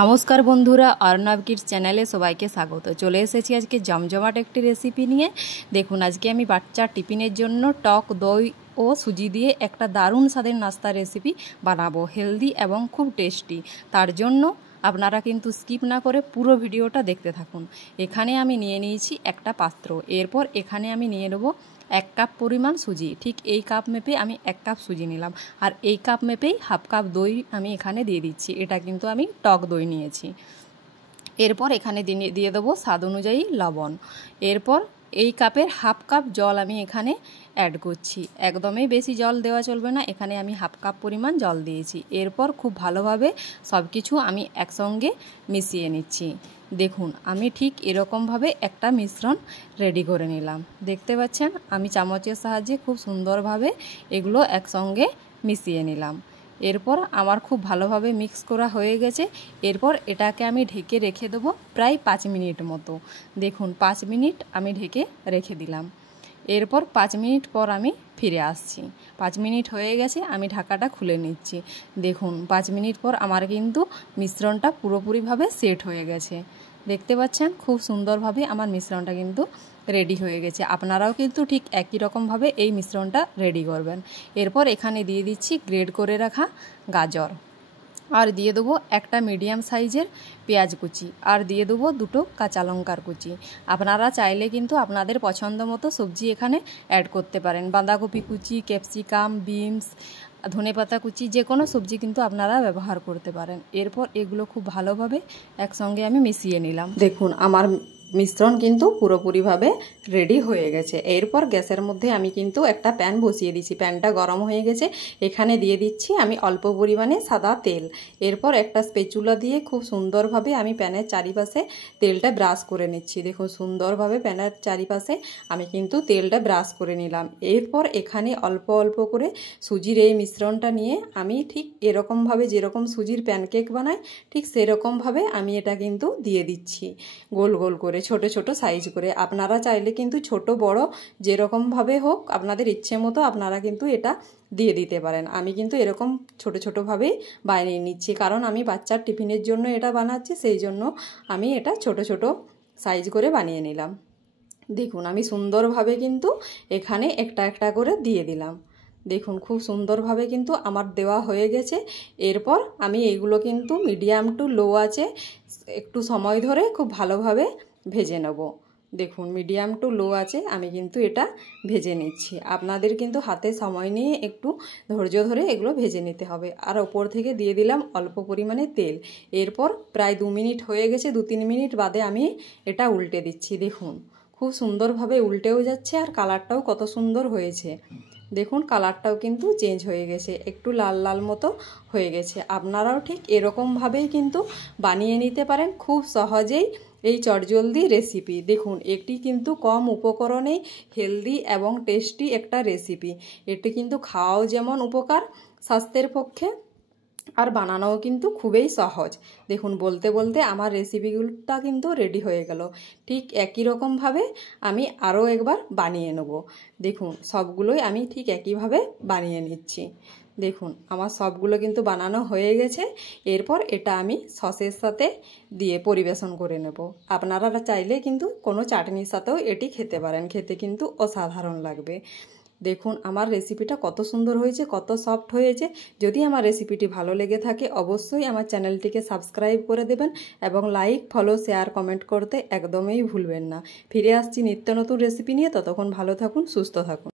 নমস্কার বন্ধুরা, অর্ণব কিডস চ্যানেলে সবাইকে স্বাগত। চলে এসেছি আজকে জমজমাট একটি রেসিপি নিয়ে। দেখুন, আজকে আমি বাচ্চার টিফিনের জন্য টক দই ও সুজি দিয়ে একটা দারুণ স্বাদের নাস্তার রেসিপি বানাবো, হেলদি এবং খুব টেস্টি। তার জন্য আপনারা কিন্তু স্কিপ না করে পুরো ভিডিওটা দেখতে থাকুন। এখানে আমি নিয়ে নিয়েছি একটা পাত্র, এরপর এখানে আমি নিয়ে নেব 1 কাপ পরিমাণ সুজি। ঠিক এই কাপ মেপে আমি 1 কাপ সুজি নিলাম, আর এই কাপ মেপেই হাফ কাপ দই আমি এখানে দিয়ে দিচ্ছি। এটা কিন্তু আমি টক দই নিয়েছি। এরপর এখানে দিয়ে দেবো স্বাদ অনুযায়ী লবণ। এরপর এই কাপের হাফ কাপ জল আমি এখানে অ্যাড করছি। একদমই বেশি জল দেওয়া চলবে না, এখানে আমি হাফ কাপ পরিমাণ জল দিয়েছি। এরপর খুব ভালোভাবে সব কিছু আমি একসঙ্গে মিশিয়ে নিচ্ছি। দেখুন, আমি ঠিক এরকমভাবে একটা মিশ্রণ রেডি করে নিলাম। দেখতে পাচ্ছেন, আমি চামচের সাহায্যে খুব সুন্দরভাবে এগুলো একসঙ্গে মিশিয়ে নিলাম। এরপর আমার খুব ভালোভাবে মিক্স করা হয়ে গেছে। এরপর এটাকে আমি ঢেকে রেখে দেবো প্রায় 5 মিনিট মতো। দেখুন, 5 মিনিট আমি ঢেকে রেখে দিলাম। এরপর 5 মিনিট পর আমি ফিরে আসছি। 5 মিনিট হয়ে গেছে, আমি ঢাকাটা খুলে নিচ্ছি। দেখুন, 5 মিনিট পর আমার কিন্তু মিশ্রণটা পুরোপুরিভাবে সেট হয়ে গেছে। দেখতে পাচ্ছেন, খুব সুন্দরভাবে আমার মিশ্রণটা কিন্তু রেডি হয়ে গেছে। আপনারাও কিন্তু ঠিক একই রকমভাবে এই মিশ্রণটা রেডি করবেন। এরপর এখানে দিয়ে দিচ্ছি গ্রেড করে রাখা গাজর, আর দিয়ে দেবো একটা মিডিয়াম সাইজের পেঁয়াজ কুচি, আর দিয়ে দেবো 2টো কাঁচা লঙ্কার কুচি। আপনারা চাইলে কিন্তু আপনাদের পছন্দ মতো সবজি এখানে অ্যাড করতে পারেন। বাঁধাকপি কুচি, ক্যাপসিকাম, বিনস, ধনেপাতা কুচি, যে কোনো সবজি কিন্তু আপনারা ব্যবহার করতে পারেন। এরপর এগুলো খুব ভালোভাবে একসঙ্গে আমি মিশিয়ে নিলাম। দেখুন, আমার মিশ্রণ কিন্তু পুরোপুরিভাবে রেডি হয়ে গেছে। এরপর গ্যাসের মধ্যে আমি কিন্তু একটা প্যান বসিয়ে দিচ্ছি। প্যানটা গরম হয়ে গেছে, এখানে দিয়ে দিচ্ছি আমি অল্প পরিমাণে সাদা তেল। এরপর একটা স্প্যাচুলা দিয়ে খুব সুন্দরভাবে আমি প্যানের চারিপাশে তেলটা ব্রাশ করে নিচ্ছি। দেখুন, সুন্দরভাবে প্যানের চারিপাশে আমি কিন্তু তেলটা ব্রাশ করে নিলাম। এরপর এখানে অল্প অল্প করে সুজির এই মিশ্রণটা নিয়ে আমি ঠিক এরকমভাবে, যেরকম সুজির প্যানকেক বানাই ঠিক সেরকমভাবে আমি এটা কিন্তু দিয়ে দিচ্ছি, গোল গোল করে, ছোট ছোট সাইজ করে। আপনারা চাইলে কিন্তু ছোট বড় যেরকমভাবে হোক আপনাদের ইচ্ছে মতো আপনারা কিন্তু এটা দিয়ে দিতে পারেন। আমি কিন্তু এরকম ছোট ছোটোভাবেই বানিয়ে নিচ্ছি, কারণ আমি বাচ্চার টিফিনের জন্য এটা বানাচ্ছি, সেই জন্য আমি এটা ছোট ছোট সাইজ করে বানিয়ে নিলাম। দেখুন, আমি সুন্দরভাবে কিন্তু এখানে একটা একটা করে দিয়ে দিলাম। দেখুন, খুব সুন্দরভাবে কিন্তু আমার দেওয়া হয়ে গেছে। এরপর আমি এইগুলো কিন্তু মিডিয়াম টু লো আছে একটু সময় ধরে খুব ভালোভাবে ভেজে নেব। দেখুন, মিডিয়াম টু লো আছে আমি কিন্তু এটা ভেজে নিচ্ছি। আপনাদের কিন্তু হাতে সময় নিয়ে একটু ধৈর্য ধরে এগুলো ভেজে নিতে হবে। আর ওপর থেকে দিয়ে দিলাম অল্প পরিমাণে তেল। এরপর প্রায় 2 মিনিট হয়ে গেছে, 2-3 মিনিট বাদে আমি এটা উল্টে দিচ্ছি। দেখুন, খুব সুন্দরভাবে উল্টেও যাচ্ছে, আর কালারটাও কত সুন্দর হয়েছে। দেখুন, কালারটাও কিন্তু চেঞ্জ হয়ে গেছে, একটু লাল লাল মতো হয়ে গেছে। আপনারাও ঠিক এরকমভাবেই কিন্তু বানিয়ে নিতে পারেন খুব সহজেই এই চটজলদি রেসিপি। দেখুন, এটি কিন্তু কম উপকরণেই হেলদি এবং টেস্টি একটা রেসিপি। এটি কিন্তু খাওয়াও যেমন উপকার স্বাস্থ্যের পক্ষে, আর বানানোও কিন্তু খুবই সহজ। দেখুন, বলতে বলতে আমার রেসিপিগুলোটা কিন্তু রেডি হয়ে গেল। ঠিক একই রকমভাবে আমি আরও একবার বানিয়ে নেব। দেখুন, সবগুলোই আমি ঠিক একইভাবে বানিয়ে নিচ্ছি। দেখুন, আমার সবগুলো কিন্তু বানানো হয়ে গেছে। এরপর এটা আমি সসের সাথে দিয়ে পরিবেশন করে নেব। আপনারা চাইলে কিন্তু কোনো চাটনির সাথেও এটি খেতে পারেন, খেতে কিন্তু অসাধারণ লাগবে। দেখুন, আমার রেসিপিটা কত সুন্দর হয়েছে, কত সফট হয়েছে। যদি আমার রেসিপিটি ভালো লেগে থাকে অবশ্যই আমার চ্যানেলটিকে সাবস্ক্রাইব করে দেবেন, এবং লাইক, ফলো, শেয়ার, কমেন্ট করতে একদমই ভুলবেন না। ফিরে আসছি নিত্য নতুন রেসিপি নিয়ে। ততক্ষণ ভালো থাকুন, সুস্থ থাকুন।